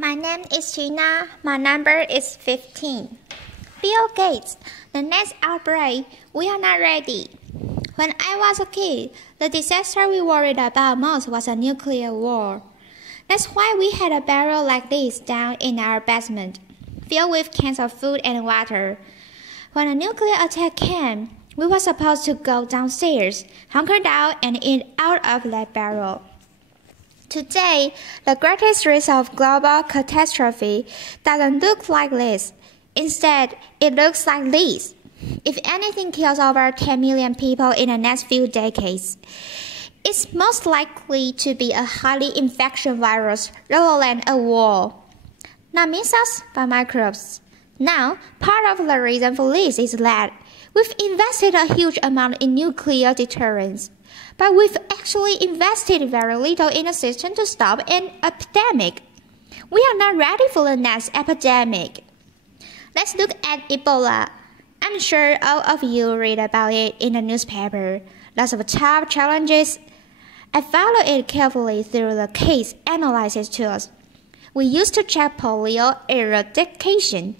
My name is Gina. My number is 15. Bill Gates, the next outbreak, we are not ready. When I was a kid, the disaster we worried about most was a nuclear war. That's why we had a barrel like this down in our basement, filled with cans of food and water. When a nuclear attack came, we were supposed to go downstairs, hunker down, and eat out of that barrel. Today, the greatest risk of global catastrophe doesn't look like this. Instead, it looks like this. If anything kills over 10 million people in the next few decades, it's most likely to be a highly infectious virus rather than a war. Not measles, but microbes. Now, part of the reason for this is that we've invested a huge amount in nuclear deterrence, but we've actually invested very little in a system to stop an epidemic. We are not ready for the next epidemic. Let's look at Ebola. I'm sure all of you read about it in the newspaper. Lots of tough challenges. I followed it carefully through the case analysis tools we used to check polio eradication.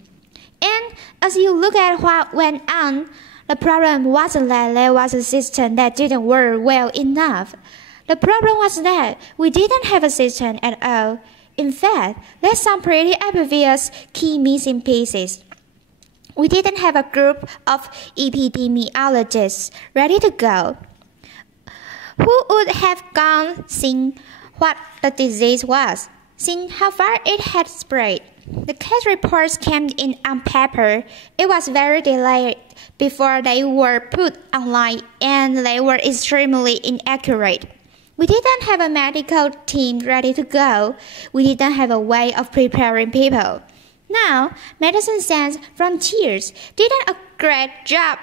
And as you look at what went on, the problem wasn't that there was a system that didn't work well enough. The problem was that we didn't have a system at all. In fact, there's some pretty obvious key missing pieces. We didn't have a group of epidemiologists ready to go, who would have gone seeing what the disease was, seeing how far it had spread. The case reports came in on paper. It was very delayed before they were put online, and they were extremely inaccurate. We didn't have a medical team ready to go. We didn't have a way of preparing people. Now, Medicine Sans Frontiers didn't a great job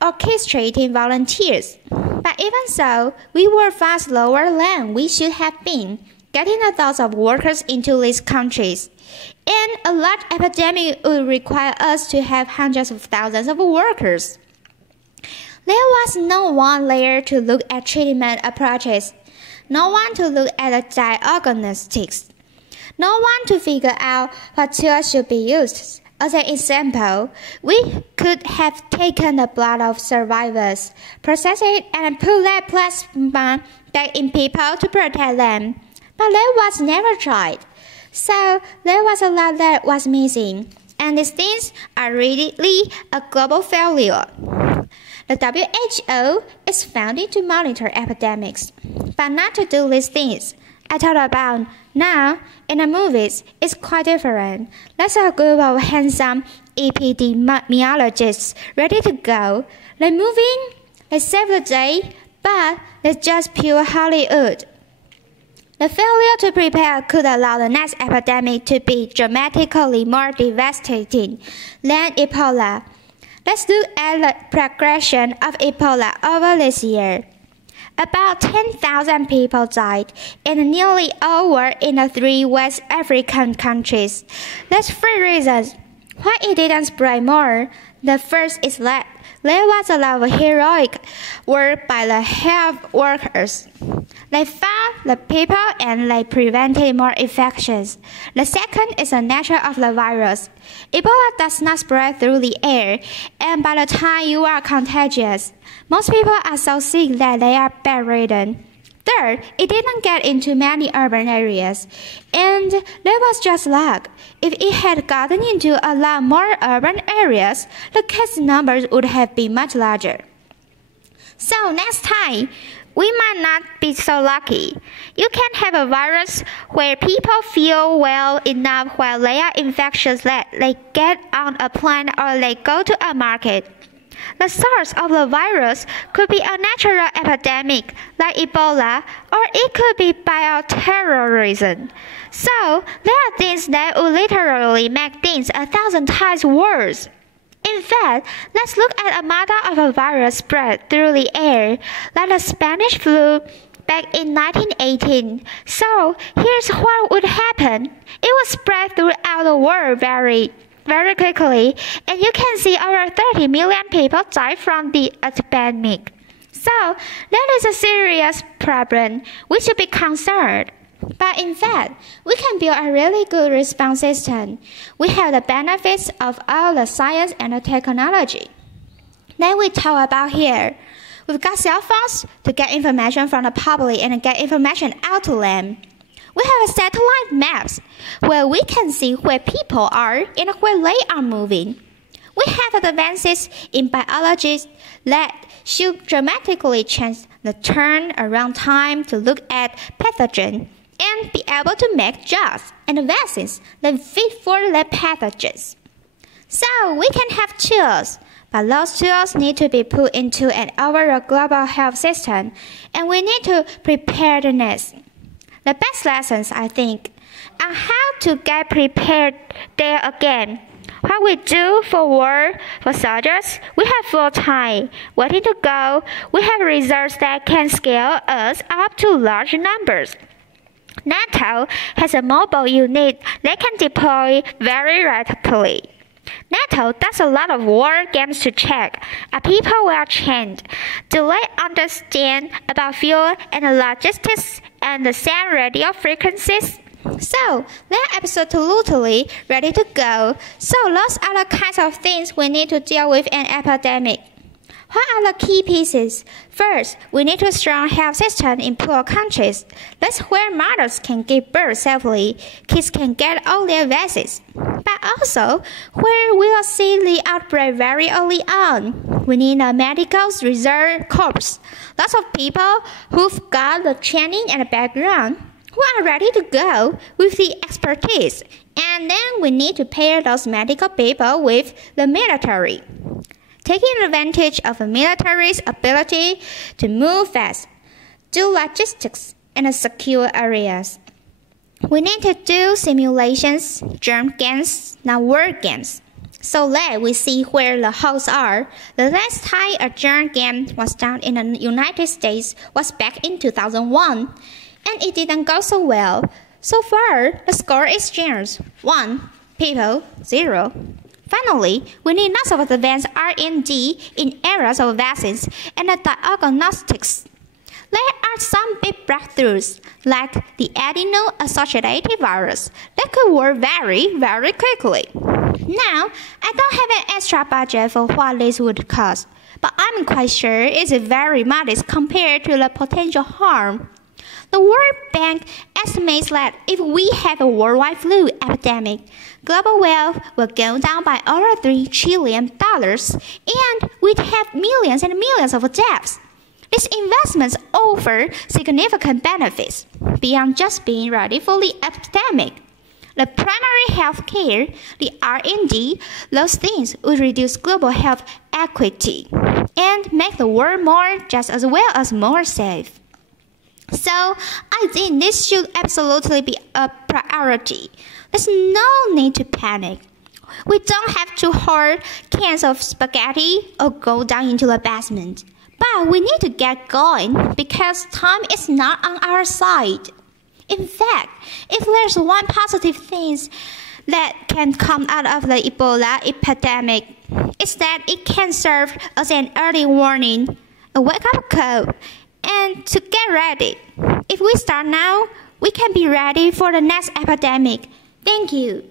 orchestrating volunteers. But even so, we were far slower than we should have been, getting the thoughts of workers into these countries. And a large epidemic would require us to have hundreds of thousands of workers. There was no one there to look at treatment approaches, no one to look at the diagnostics, no one to figure out what tools should be used. As an example, we could have taken the blood of survivors, processed it, and put that plasma back in people to protect them. But that was never tried. So there was a lot that was missing, and these things are really a global failure. The WHO is founded to monitor epidemics, but not to do these things I talked about. Now, in the movies, it's quite different. There's a group of handsome epidemiologists ready to go. They move in, they save the day, but it's just pure Hollywood. The failure to prepare could allow the next epidemic to be dramatically more devastating than Ebola. Let's look at the progression of Ebola over this year. About 10,000 people died, and nearly all were in the 3 West African countries. There's 3 reasons why it didn't spread more. The first is that there was a lot of heroic work by the health workers. They found the people and they prevented more infections. The second is the nature of the virus. Ebola does not spread through the air, and by the time you are contagious, most people are so sick that they are bedridden. Third, it didn't get into many urban areas, and there was just luck. If it had gotten into a lot more urban areas, the case numbers would have been much larger. So next time, we might not be so lucky. You can have a virus where people feel well enough while they are infectious that they get on a plane or they go to a market. The source of the virus could be a natural epidemic like Ebola, or it could be bioterrorism. So, there are things that would literally make things 1,000 times worse. In fact, let's look at a model of a virus spread through the air, like the Spanish flu back in 1918. So, here's what would happen. It would spread throughout the world very quickly, and you can see over 30 million people die from the epidemic. So, that is a serious problem. We should be concerned. But in fact, we can build a really good response system. We have the benefits of all the science and the technology. Then we talk about here. We've got cell phones to get information from the public and get information out to them. We have satellite maps where we can see where people are and where they are moving. We have advances in biology that should dramatically change the turnaround time to look at pathogens and be able to make drugs and vaccines that fit for the pathogens. So we can have tools, but those tools need to be put into an overall global health system, and we need to preparedness. The best lessons, I think, on how to get prepared there again. What we do for war, for soldiers, we have full time. Waiting to go, we have reserves that can scale us up to large numbers. NATO has a mobile unit that can deploy very rapidly. NATO does a lot of war games to check. Are people well trained? Do they understand about fuel and logistics and the same radio frequencies? So, they're absolutely ready to go. So those are the kinds of things we need to deal with an epidemic. What are the key pieces? First, we need a strong health system in poor countries. That's where mothers can give birth safely, kids can get all their vaccines. But also, where we will see the outbreak very early on. We need a medical reserve corps. Lots of people who've got the training and the background, who are ready to go with the expertise. And then we need to pair those medical people with the military. Taking advantage of the military's ability to move fast, do logistics in secure areas. We need to do simulations, germ games, not word games, so that we see where the holes are. The last time a germ game was done in the United States was back in 2001, and it didn't go so well. So far, the score is germs 1, people 0. Finally, we need lots of advanced R&D in areas of vaccines and diagnostics. There are some big breakthroughs, like the adeno-associated virus, that could work very, very quickly. Now, I don't have an extra budget for what this would cost, but I'm quite sure it's very modest compared to the potential harm. The World Bank estimates that if we have a worldwide flu epidemic, global wealth will go down by over $3 trillion, and we'd have millions and millions of deaths. These investments offer significant benefits beyond just being ready for the epidemic. The primary health care, the R&D, those things would reduce global health equity and make the world more just as well as more safe. So, I think this should absolutely be a priority. There's no need to panic. We don't have to hoard cans of spaghetti or go down into the basement. But we need to get going because time is not on our side. In fact, if there's one positive thing that can come out of the Ebola epidemic, it's that it can serve as an early warning, a wake-up call, and to get ready. If we start now, we can be ready for the next epidemic. Thank you.